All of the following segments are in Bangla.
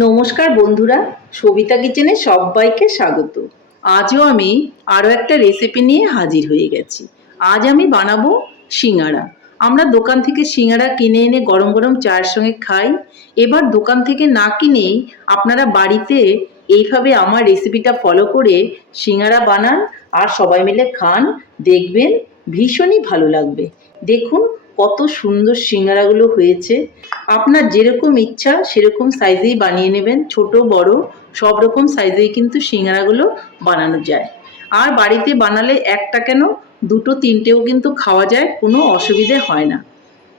নমস্কার বন্ধুরা, সবিতা কিচেনে সবাইকে স্বাগত। আজও আমি আরও একটা রেসিপি নিয়ে হাজির হয়ে গেছি। আজ আমি বানাবো সিঙ্গারা আমরা দোকান থেকে সিঙ্গারা কিনে এনে গরম গরম চায়ের সঙ্গে খাই। এবার দোকান থেকে না কিনেই আপনারা বাড়িতে এইভাবে আমার রেসিপিটা ফলো করে সিঙ্গারা বানান আর সবাই মিলে খান, দেখবেন ভীষণই ভালো লাগবে। দেখুন কত সুন্দর সিঙ্গারাগুলো হয়েছে। আপনার যেরকম ইচ্ছা সেরকম সাইজেই বানিয়ে নেবেন, ছোট, বড়, সব রকম সাইজেই কিন্তু সিঙ্গারাগুলো বানানো যায়। আর বাড়িতে বানালে একটা কেন, দুটো, তিনটেও কিন্তু খাওয়া যায়, কোনো অসুবিধে হয় না।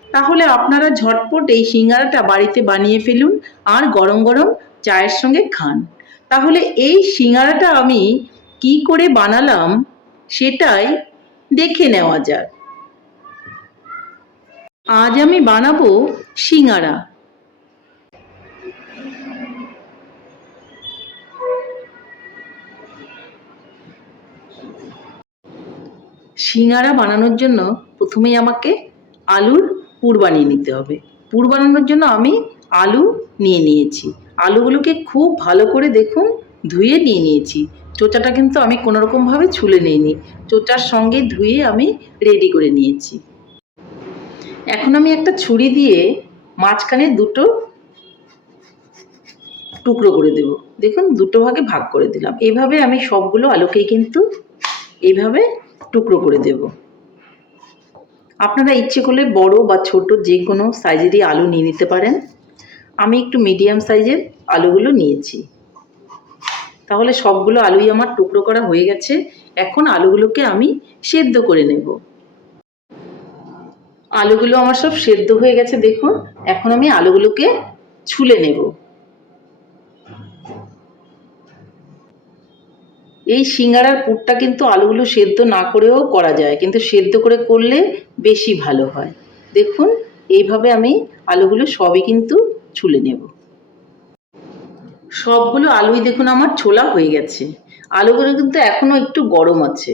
তাহলে আপনারা ঝটপট এই সিঙ্গারাটা বাড়িতে বানিয়ে ফেলুন আর গরম গরম চায়ের সঙ্গে খান। তাহলে এই সিঙ্গারাটা আমি কি করে বানালাম সেটাই দেখে নেওয়া যাক। আজ আমি বানাবো সিঙ্গারা। সিঙ্গারা বানানোর জন্য প্রথমেই আমাকে আলুর পুর বানিয়ে নিতে হবে। পুর বানানোর জন্য আমি আলু নিয়ে নিয়েছি। আলুগুলোকে খুব ভালো করে দেখুন, ধুয়ে নিয়ে নিয়েছি। চোচাটা কিন্তু আমি কোনোরকমভাবে ছুলে নিইনি। চোচার সঙ্গে ধুয়ে আমি রেডি করে নিয়েছি। এখন আমি একটা ছুরি দিয়ে মাঝখানে দুটো টুকরো করে দেব। দেখুন, দুটো ভাগে ভাগ করে দিলাম। এইভাবে আমি সবগুলো আলুকেই কিন্তু এইভাবে টুকরো করে দেব। আপনারা ইচ্ছে করলে বড় বা ছোট যে কোনো সাইজেরই আলু নিয়ে নিতে পারেন। আমি একটু মিডিয়াম সাইজের আলুগুলো নিয়েছি। তাহলে সবগুলো আলুই আমার টুকরো করা হয়ে গেছে। এখন আলুগুলোকে আমি সেদ্ধ করে নেব। আলুগুলো আমার সব সেদ্ধ হয়ে গেছে, দেখুন। এখন আমি আলুগুলোকে ছুলে নেব। এই সিঙ্গারার পুরটা কিন্তু আলুগুলো সেদ্ধ না করেও করা যায়, কিন্তু সেদ্ধ করে করলে বেশি ভালো হয়। দেখুন, এইভাবে আমি আলুগুলো সবই কিন্তু ছুলে নেব। সবগুলো আলুই দেখুন আমার ছোলা হয়ে গেছে। আলুগুলো কিন্তু এখনও একটু গরম আছে।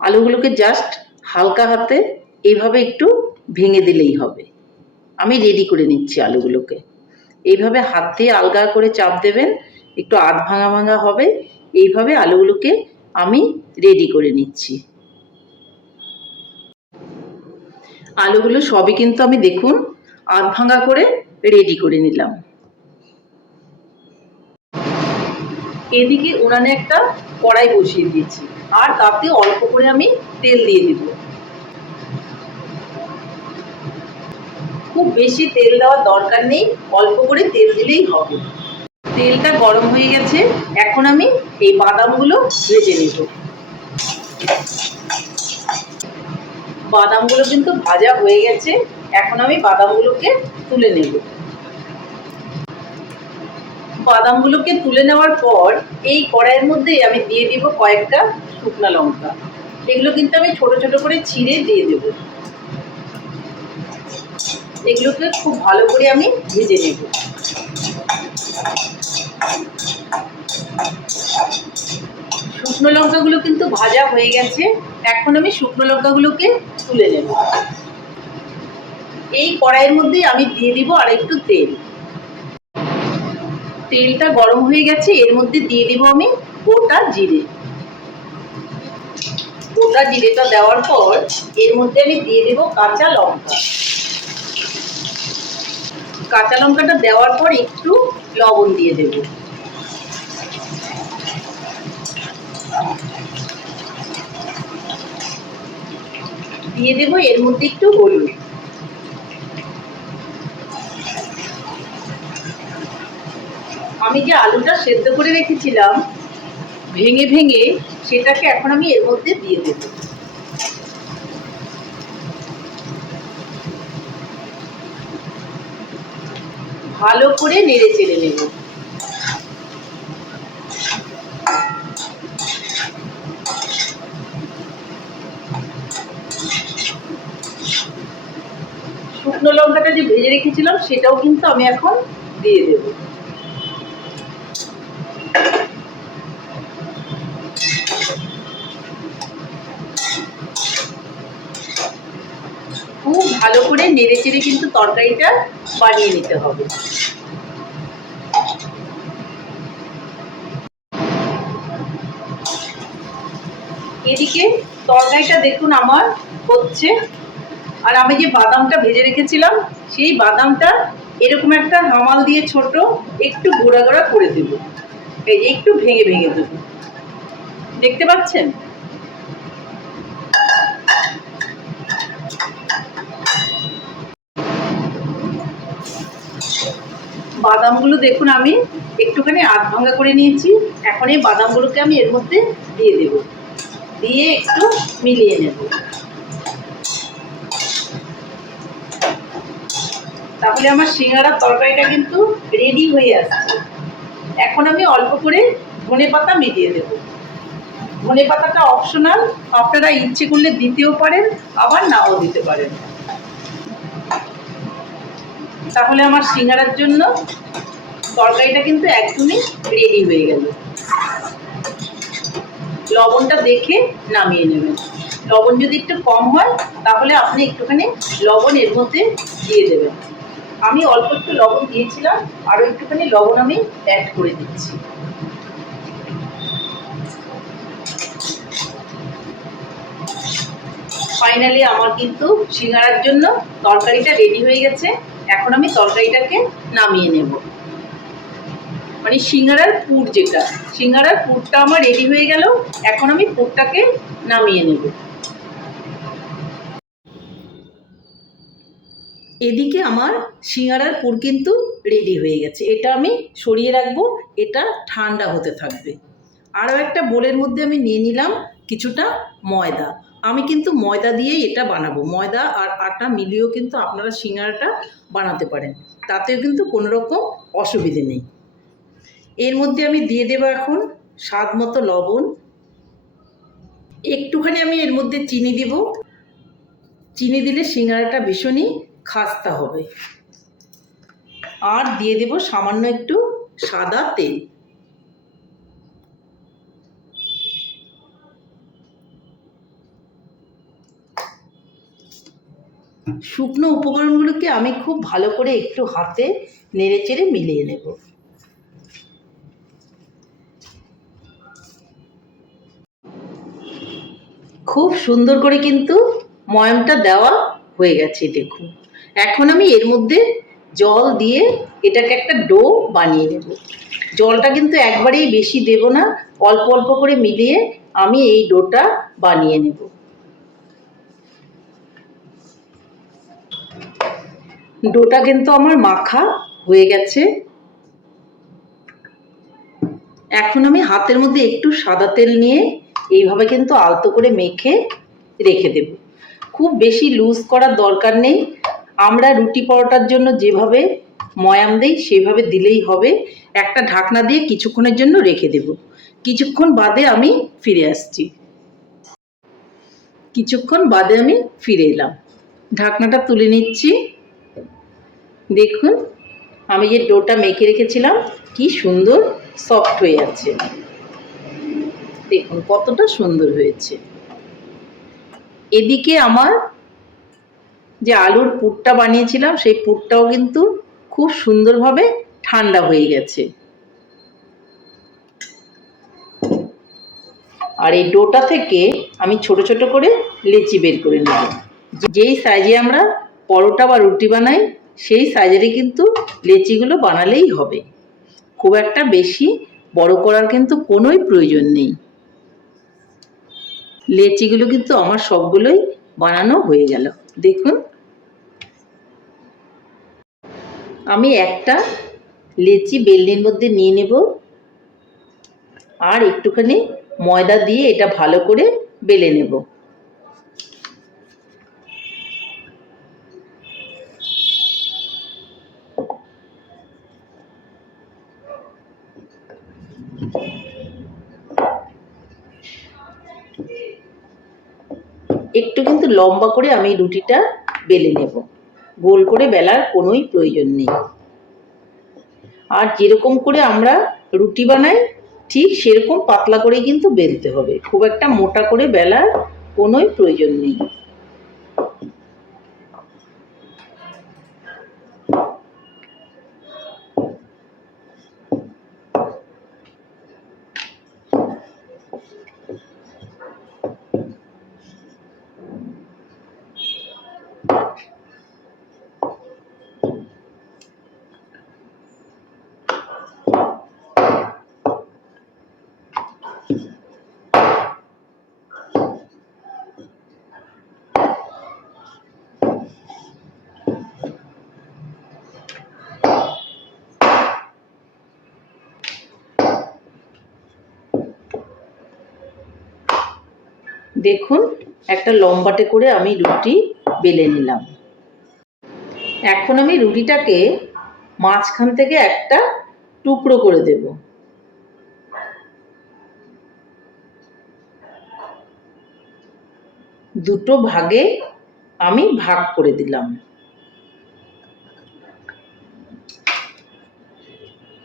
আলুগুলোকে জাস্ট হালকা হাতে এইভাবে একটু ভেঙে দিলেই হবে। আমি রেডি করে নিচ্ছি আলুগুলোকে। এইভাবে হাত দিয়ে আলগা করে চাপ দেবেন, একটু আধ ভাঙা ভাঙা হবে, এইভাবে আলুগুলোকে আমি রেডি করে নিচ্ছি। আলুগুলো সবই কিন্তু আমি দেখুন, আধ ভাঙা করে রেডি করে নিলাম। এদিকে উনানে একটা কড়াই বসিয়ে দিয়েছি। আর তাতে অল্প করে আমি তেল দিয়ে দিব। খুব বেশি তেল দেওয়ার দরকার নেই, অল্প করে তেল দিলেই হবে। তেলটা গরম হয়ে গেছে, এখন আমি এই বাদামগুলো ভেজে নেব। বাদামগুলো কিন্তু ভাজা হয়ে গেছে, এখন আমি বাদামগুলোকে তুলে নেব। বাদামগুলোকে তুলে নেওয়ার পর এই কড়াইয়ের মধ্যে আমি দিয়ে দিব কয়েকটা শুকনো লঙ্কা। এগুলো কিন্তু আমি ছোট ছোট করে ছিঁড়ে দিয়ে দেব। এগুলোকে খুব ভালো করে আমি ভেজে নেব। শুকনো লঙ্কাগুলো কিন্তু ভাজা হয়ে গেছে। এখন আমি শুকনো লঙ্কাগুলোকে তুলে নেব। এই কড়াইয়ের মধ্যে আমি দিয়ে দিব আর একটু তেল। তেলটা গরম হয়ে গেছে, এর মধ্যে দিয়ে দিব আমি গোটা জিরে। গোটা জিরেটা দেওয়ার পর এর মধ্যে আমি দিয়ে দেব কাঁচা লঙ্কা। কাঁচা লঙ্কাটা দেওয়ার পর একটু লবণ দিয়ে দেব। দিয়ে দেব এর মধ্যে একটু হলুদ। আমি যে আলুটা সেদ্ধ করে রেখেছিলাম, ভেঙে ভেঙে সেটাকে এখন আমি এর মধ্যে দিয়ে দেব। ভালো করে নেড়ে চেড়ে নেব। শুকনো লঙ্কাটা যে ভেজে রেখেছিলাম, সেটাও কিন্তু আমি এখন দিয়ে দেবো। খুব ভালো করে নেড়ে চেড়ে কিন্তু তরকারিটা বানিয়ে নিতে হবে। এদিকে তরকারিটা দেখুন আমার হচ্ছে, আর আমি যে বাদামটা ভেজে রেখেছিলাম, সেই বাদামটা এরকম একটা হামাল দিয়ে ছোট, একটু গোড়া গোড়া করে দেবো। একটু ভেঙে ভেঙে দেবো দেখতে পাচ্ছেন? বাদামগুলো দেখুন আমি একটুখানি আধ ভাঙা করে নিয়েছি। এখন এই বাদামগুলোকে আমি এর মধ্যে দিয়ে দেব। দিয়ে একটু মিলিয়ে নেব। তাহলে আমার সিঙ্গারার তরকারিটা কিন্তু রেডি হয়ে আসছে। এখন আমি অল্প করে ধনে পাতা মিলিয়ে দেব। ধনে পাতাটা অপশনাল আপনারা ইচ্ছে করলে দিতেও পারেন, আবার নাও দিতে পারেন। তাহলে আমার সিঙ্গারার জন্য তরকারিটা কিন্তু একদমই রেডি হয়ে গেল। লবণটা দেখে নামিয়ে নেবেন। লবণ যদি একটু কম হয়, তাহলে আপনি একটুখানি লবণ এর মধ্যে দিয়ে দেবেন। আমি অল্প একটু লবণ দিয়েছিলাম আরও একটুখানি লবণ আমি অ্যাড করে দিচ্ছি। ফাইনালি আমার কিন্তু সিঙ্গারার জন্য তরকারিটা রেডি হয়ে গেছে। এখন আমি তরকারিটাকে নামিয়ে নেব। মানে সিঙ্গারার পুর যেটা, সিঙ্গারার পুরটা আমার রেডি হয়ে গেল। এখন আমি পুরটাকে নামিয়ে নেব। এদিকে আমার সিঙ্গারার পুর কিন্তু রেডি হয়ে গেছে। এটা আমি সরিয়ে রাখব, এটা ঠান্ডা হতে থাকবে। আরও একটা বোলের মধ্যে আমি নিয়ে নিলাম কিছুটা ময়দা। আমি কিন্তু ময়দা দিয়েই এটা বানাবো। ময়দা আর আটা মিলিয়েও কিন্তু আপনারা সিঙ্গারাটা বানাতে পারেন। তাতেও কিন্তু কোনো রকম অসুবিধে নেই। এর মধ্যে আমি দিয়ে দেবো এখন স্বাদ মতো লবণ। একটুখানি আমি এর মধ্যে চিনি দেব। চিনি দিলে সিঙ্গারাটা ভীষণই খাস্তা হবে। আর দিয়ে দেব সামান্য একটু সাদা তেল। শুকনো উপকরণগুলোকে আমি খুব ভালো করে একটু হাতে নেড়ে চেড়ে মিলিয়ে নেব। খুব সুন্দর করে কিন্তু ময়ামটা দেওয়া হয়ে গেছে, দেখুন। এখন আমি এর মধ্যে জল দিয়ে এটাকে একটা ডো বানিয়ে নেব। জলটা কিন্তু একবারেই বেশি দেব না, অল্প অল্প করে মিলিয়ে আমি এই ডোটা বানিয়ে নেব। ডোটা কিন্তু আমার মাখা হয়ে গেছে। এখন আমি হাতের মধ্যে একটু সাদা তেল নিয়ে এইভাবে কিন্তু আলতো করে মেখে রেখে দেব। খুব বেশি লুজ করার দরকার নেই। আমরা রুটি পরোটার জন্য যেভাবে ময়াম দেই, সেভাবে দিলেই হবে। একটা ঢাকনা দিয়ে কিছুক্ষণের জন্য রেখে দেব। কিছুক্ষণ বাদে আমি ফিরে আসছি। কিছুক্ষণ বাদে আমি ফিরে এলাম। ঢাকনাটা তুলে নিচ্ছি। দেখুন, আমি যে ডোটা মেখে রেখেছিলাম, কি সুন্দর সফট হয়ে আছে। দেখুন, কতটা সুন্দর হয়েছে। এদিকে আমার যে আলুর পুরটা বানিয়েছিলাম, সেই পুরটাও কিন্তু খুব সুন্দরভাবে ঠান্ডা হয়ে গেছে। আর এই ডোটা থেকে আমি ছোট ছোট করে লেচি বের করে নেব। যেই সাইজে আমরা পরোটা বা রুটি বানাই, সেই সাইজেরই কিন্তু লেচিগুলো বানালেই হবে। খুব একটা বেশি বড় করার কিন্তু কোনোই প্রয়োজন নেই। লেচিগুলো কিন্তু আমার সবগুলোই বানানো হয়ে গেল। দেখুন আমি একটা লেচি বেলনির মধ্যে নিয়ে নেব আর একটুখানি ময়দা দিয়ে এটা ভালো করে বেলে নেব। একটু কিন্তু লম্বা করে আমি রুটিটা বেলে নেব। গোল করে বেলার কোনোই প্রয়োজন নেই। আর যেরকম করে আমরা রুটি বানাই, ঠিক সেরকম পাতলা করেই কিন্তু বেলতে হবে। খুব একটা মোটা করে বেলার কোনোই প্রয়োজন নেই। দেখুন, একটা লম্বাটে করে আমি রুটি বেলে নিলাম। এখন আমি রুটিটাকে মাঝখান থেকে একটা টুকরো করে দেব। দুটো ভাগে আমি ভাগ করে দিলাম।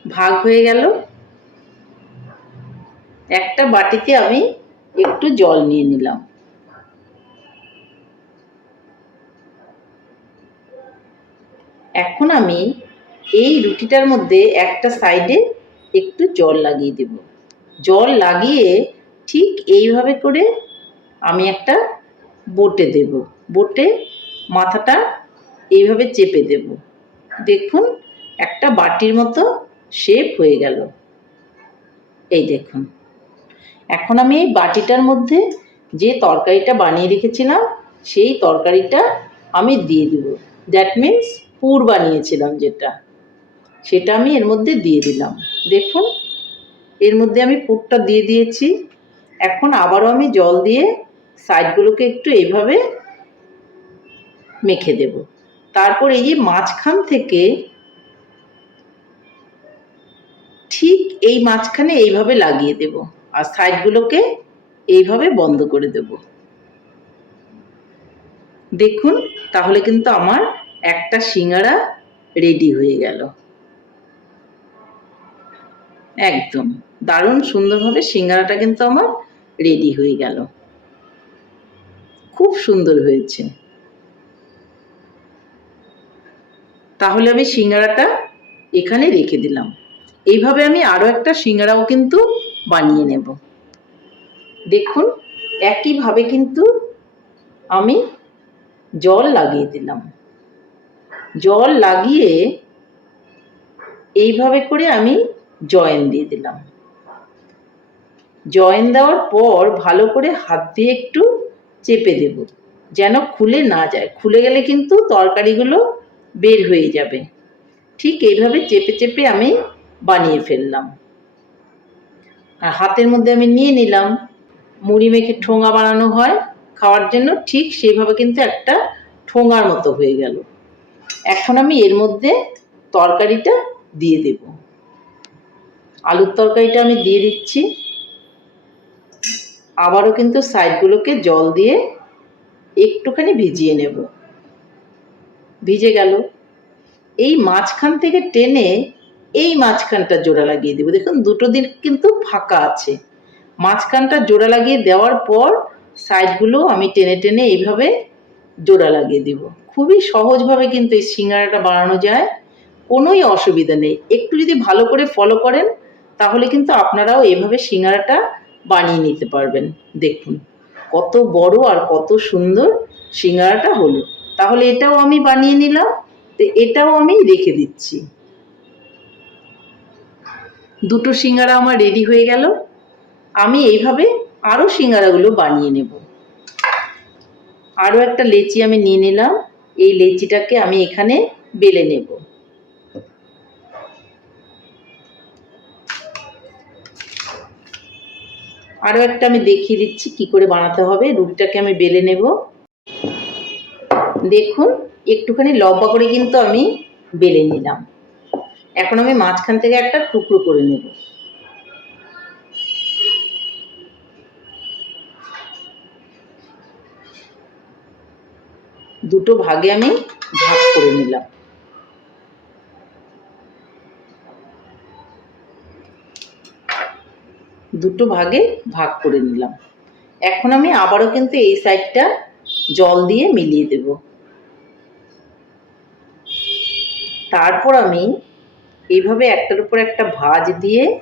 ভাগ হয়ে গেল। একটা বাটিতে আমি একটু জল নিয়ে নিলাম। এখন আমি এই রুটিটার মধ্যে একটা সাইডে একটু জল লাগিয়ে দেব। জল লাগিয়ে ঠিক এইভাবে করে আমি একটা বোটে দেব। বোটে মাথাটা এইভাবে চেপে দেব। দেখুন, একটা বাটির মতো শেপ হয়ে গেল। এই দেখুন। এখন আমি এই বাটিটার মধ্যে যে তরকারিটা বানিয়ে রেখেছিলাম, সেই তরকারিটা আমি দিয়ে দেবো। দ্যাট মিন্স পুর বানিয়েছিলাম যেটা, সেটা আমি এর মধ্যে দিয়ে দিলাম। দেখুন, এর মধ্যে আমি পুরটা দিয়ে দিয়েছি। এখন আবারও আমি জল দিয়ে সাইডগুলোকে একটু এইভাবে মেখে দেব। তারপর এই যে মাঝখান থেকে ঠিক এই মাঝখানে এইভাবে লাগিয়ে দেব। আর সাইডগুলোকে এইভাবে বন্ধ করে দেব। দেখুন, তাহলে কিন্তু আমার একটা সিঙ্গারা রেডি হয়ে গেল। একদম, দারুণ সুন্দরভাবে সিঙ্গারাটা কিন্তু আমার রেডি হয়ে গেল। খুব সুন্দর হয়েছে। তাহলে আমি সিঙ্গারাটা এখানে রেখে দিলাম। এইভাবে আমি আরও একটা সিঙ্গারাও কিন্তু বানিয়ে নেব। দেখুন, একইভাবে কিন্তু আমি জল লাগিয়ে দিলাম। জল লাগিয়ে এইভাবে করে আমি জয়েন দিয়ে দিলাম। জয়েন দেওয়ার পর ভালো করে হাত দিয়ে একটু চেপে দেব, যেন খুলে না যায়। খুলে গেলে কিন্তু তরকারিগুলো বের হয়ে যাবে। ঠিক এইভাবে চেপে চেপে আমি বানিয়ে ফেললাম। আর হাতের মধ্যে আমি নিয়ে নিলাম। মুড়ি মেখে ঠোঙা বানানো হয়। খাওয়ার জন্য ঠিক সেইভাবে কিন্তু একটা ঠোঙার মতো হয়ে গেল। এখন আমি এর মধ্যে তরকারিটা দিয়ে দেব। আলুর তরকারিটা আমি দিয়ে দিচ্ছি। আবারও কিন্তু সাইডগুলোকে জল দিয়ে একটুখানি ভিজিয়ে নেব। ভিজে গেল। এই মাঝখান থেকে টেনে এই মাঝখানটা জোড়া লাগিয়ে দেবো। দেখুন, দুটো দিক কিন্তু ফাঁকা আছে। মাঝখানটা জোড়া লাগিয়ে দেওয়ার পর সাইডগুলো আমি টেনে টেনে এইভাবে জোড়া লাগিয়ে দিব। খুবই সহজভাবে কিন্তু এই সিঙ্গারাটা বানানো যায়। কোনোই অসুবিধা নেই। একটু যদি ভালো করে ফলো করেন, তাহলে কিন্তু আপনারাও এভাবে সিঙ্গারাটা বানিয়ে নিতে পারবেন। দেখুন, কত বড় আর কত সুন্দর সিঙ্গারাটা হলো। তাহলে এটাও আমি বানিয়ে নিলাম। তো এটাও আমি রেখে দিচ্ছি। দুটো সিঙ্গারা আমার রেডি হয়ে গেল। আমি এইভাবে আরও সিঙ্গারাগুলো বানিয়ে নেব। আরও একটা লেচি আমি নিয়ে নিলাম। এই লেচিটাকে আমি এখানে বেলে নেব। আরও একটা আমি দেখিয়ে দিচ্ছি কি করে বানাতে হবে। রুটিটাকে আমি বেলে নেব। দেখুন, একটুখানি লম্বা করে কিন্তু আমি বেলে নিলাম। এখন আমি মাঝখান থেকে একটা টুকরো করে নেব। দুটো ভাগে আমি ভাগ করে নিলাম। দুটো ভাগে ভাগ করে নিলাম। এখন আমি আবারও কিন্তু এই সাইডটা জল দিয়ে মিলিয়ে দেব। তারপর আমি এইভাবে একটার উপর একটা ভাজ দিয়ে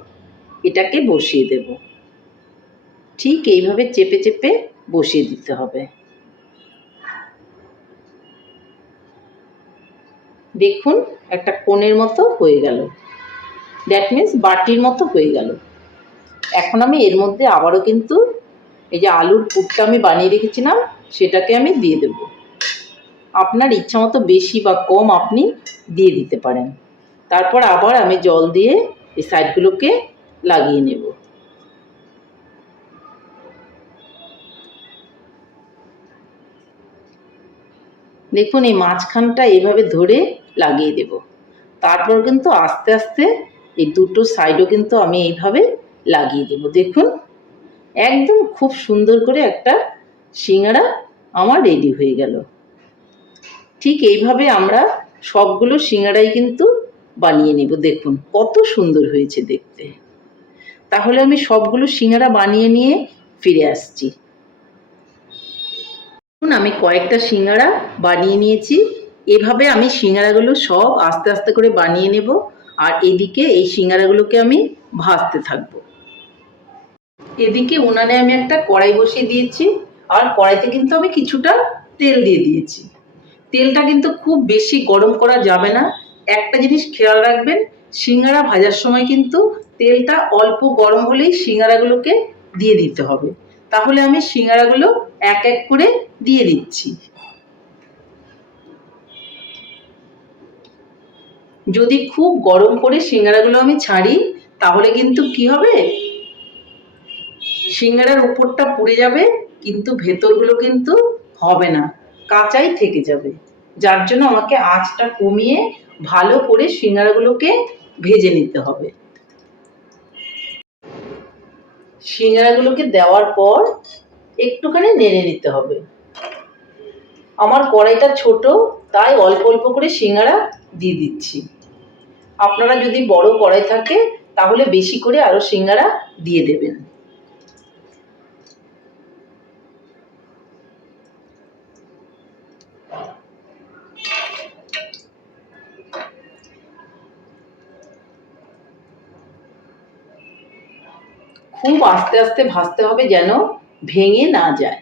এটাকে বসিয়ে দেব। ঠিক এইভাবে চেপে চেপে বসিয়ে দিতে হবে। দেখুন, একটা কোণের মতো হয়ে গেল। দ্যাট মিন্স বাটির মতো হয়ে গেল। এখন আমি এর মধ্যে আবারও কিন্তু এই যে আলুর পুরটা আমি বানিয়ে রেখেছিলাম, সেটাকে আমি দিয়ে দেব। আপনার ইচ্ছা মতো বেশি বা কম আপনি দিয়ে দিতে পারেন। তারপর আবার আমি জল দিয়ে এই সাইডগুলোকে লাগিয়ে নেব। দেখুন এই মাঝখানটা এভাবে ধরে লাগিয়ে দেব। তারপর কিন্তু আস্তে আস্তে এই দুটো সাইডও কিন্তু আমি এইভাবে লাগিয়ে দেব। দেখুন, একদম খুব সুন্দর করে একটা সিঙ্গারা আমার রেডি হয়ে গেল। ঠিক এইভাবে আমরা সবগুলো সিঙ্গারাই কিন্তু বানিয়ে নেব, দেখুন কত সুন্দর হয়েছে দেখতে। তাহলে আমি সবগুলো সিঙ্গারা বানিয়ে নিয়ে ফিরে আসছি। আমি কয়েকটা সিঙ্গারা বানিয়ে নিয়েছি। এভাবে আমি সিঙ্গারাগুলো সব আস্তে আস্তে করে বানিয়ে নেব আর এদিকে এই সিঙ্গারাগুলোকে আমি ভাজতে থাকব। এদিকে উনানে আমি একটা কড়াই বসিয়ে দিয়েছি আর কড়াইতে কিন্তু আমি কিছুটা তেল দিয়ে দিয়েছি। তেলটা কিন্তু খুব বেশি গরম করা যাবে না। একটা জিনিস খেয়াল রাখবেন, সিঙ্গারা ভাজার সময় কিন্তু তেলটা অল্প গরম হলেই সিঙ্গারাগুলোকে দিয়ে দিতে হবে। তাহলে আমি সিঙ্গারাগুলো এক এক করে দিয়ে দিচ্ছি। যদি খুব গরম করে সিঙ্গারাগুলো আমি ছাড়ি, তাহলে কিন্তু কি হবে? সিঙ্গারার উপরটা পুড়ে যাবে, কিন্তু ভেতরগুলো কিন্তু হবে না, কাঁচাই থেকে যাবে। যার জন্য আমাকে আঁচটা কমিয়ে ভালো করে সিঙ্গারাগুলোকে ভেজে নিতে হবে। সিঙ্গারাগুলোকে দেওয়ার পর একটুখানি নেড়ে নিতে হবে। আমার কড়াইটা ছোট, তাই অল্প অল্প করে সিঙ্গারা দিয়ে দিচ্ছি। আপনারা যদি বড় কড়াই থাকে, তাহলে বেশি করে আরও সিঙ্গারা দিয়ে দেবেন। খুব আস্তে আস্তে ভাজতে হবে যেন ভেঙে না যায়।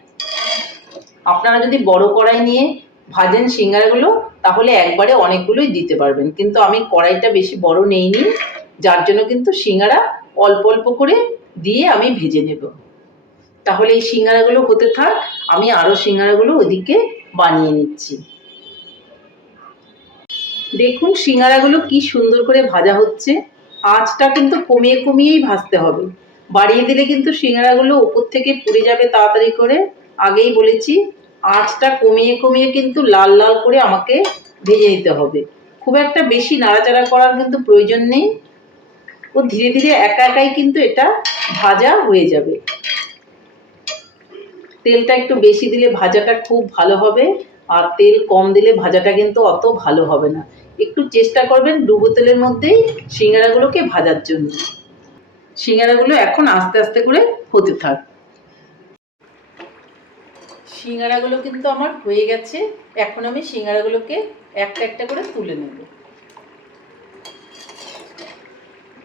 আপনারা যদি বড় কড়াই নিয়ে ভাজেন সিঙ্গারাগুলো, তাহলে একবারে অনেকগুলোই দিতে পারবেন। কিন্তু আমি কড়াইটা বেশি বড় নেইনি, যার জন্য কিন্তু সিঙ্গারা অল্প অল্প করে দিয়ে আমি ভেজে নেব। তাহলে এই সিঙ্গারাগুলো হতে থাক, আমি আরও সিঙ্গারাগুলো ওদিকে বানিয়ে নিচ্ছি। দেখুন সিঙ্গারাগুলো কি সুন্দর করে ভাজা হচ্ছে। আঁচটা কিন্তু কমিয়ে কমিয়েই ভাজতে হবে। বাড়িয়ে দিলে কিন্তু সিঙ্গারাগুলো উপর থেকে পুড়ে যাবে তাড়াতাড়ি করে। আগেই বলেছি, আঁচটা কমিয়ে কমিয়ে কিন্তু লাল লাল করে আমাকে ভেজে নিতে হবে। খুব একটা বেশি নাড়াচাড়া করার কিন্তু প্রয়োজন নেই। ও ধীরে ধীরে একা একাই কিন্তু এটা ভাজা হয়ে যাবে। তেলটা একটু বেশি দিলে ভাজাটা খুব ভালো হবে, আর তেল কম দিলে ভাজাটা কিন্তু অত ভালো হবে না। একটু চেষ্টা করবেন ডুবো তেলের মধ্যেই সিঙ্গারাগুলোকে ভাজার জন্য। সিঙ্গারাগুলো এখন আস্তে আস্তে করে হতে থাক। সিঙ্গারাগুলো কিন্তু আমার হয়ে গেছে। এখন আমি সিঙ্গারাগুলোকে একটা একটা করে তুলে নেব।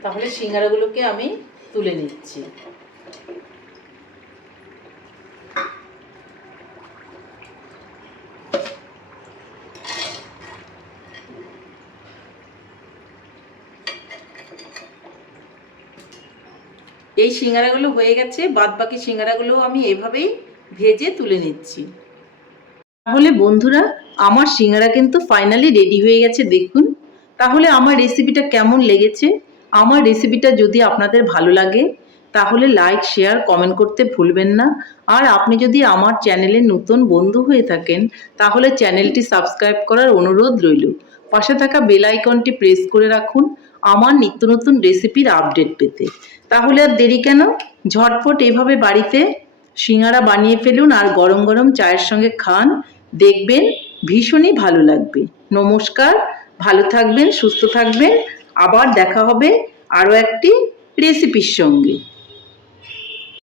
তাহলে সিঙ্গারাগুলোকে আমি তুলে নিচ্ছি। এই সিঙ্গারাগুলো হয়ে গেছে বাদ বাকি সিঙ্গারাগুলো আমি এভাবেই ভেজে তুলে নিচ্ছি। তাহলে বন্ধুরা, আমার সিঙ্গারা কিন্তু ফাইনালি রেডি হয়ে গেছে, দেখুন। তাহলে আমার রেসিপিটা কেমন লেগেছে? আমার রেসিপিটা যদি আপনাদের ভালো লাগে, তাহলে লাইক শেয়ার কমেন্ট করতে ভুলবেন না। আর আপনি যদি আমার চ্যানেলে নতুন বন্ধু হয়ে থাকেন, তাহলে চ্যানেলটি সাবস্ক্রাইব করার অনুরোধ রইল। পাশে থাকা বেল আইকনটি প্রেস করে রাখুন। আমার নিত্য নতুন রেসিপির আপডেট পেতে। তাহলে আর দেরি কেন? ঝটপট এভাবে বাড়িতে সিঙ্গারা বানিয়ে ফেলুন আর গরম গরম চায়ের সঙ্গে খান। দেখবেন ভীষণই ভালো লাগবে। নমস্কার, ভালো থাকবেন, সুস্থ থাকবেন। আবার দেখা হবে আরও একটি রেসিপির সঙ্গে।